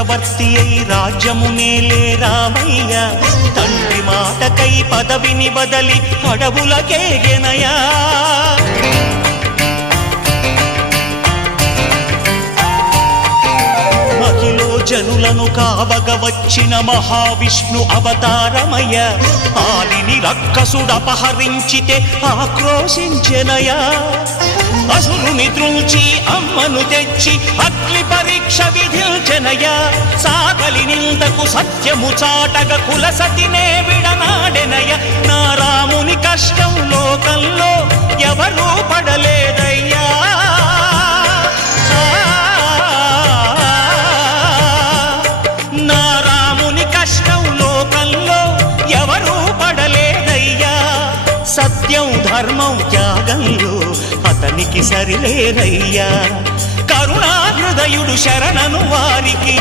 చక్రవర్తి అయి రాజ్యమునేలే రామయ్య తండ్రి మాటకై పదవిని బదలి అడవులకేగెనయా జనులను కావగ వచ్చిన మహావిష్ణు అవతారమయ ఆలిని రక్కసుడపహరించితే ఆక్రోశించెనయా అసురుని త్రుంచి అమ్మను తెచ్చి అగ్ని పరీక్ష విధించెనయా సాగలి నిందకు సత్యము చాటగ కులసతినే విడనాడెనయ నా రాముని కష్టం లోకంలో ఎవరూ పడలేదయ్యా సత్యం ధర్మం త్యాగంలో అతనికి సరిలేరయ్యా కరుణా హృదయుడు శరణను వారికి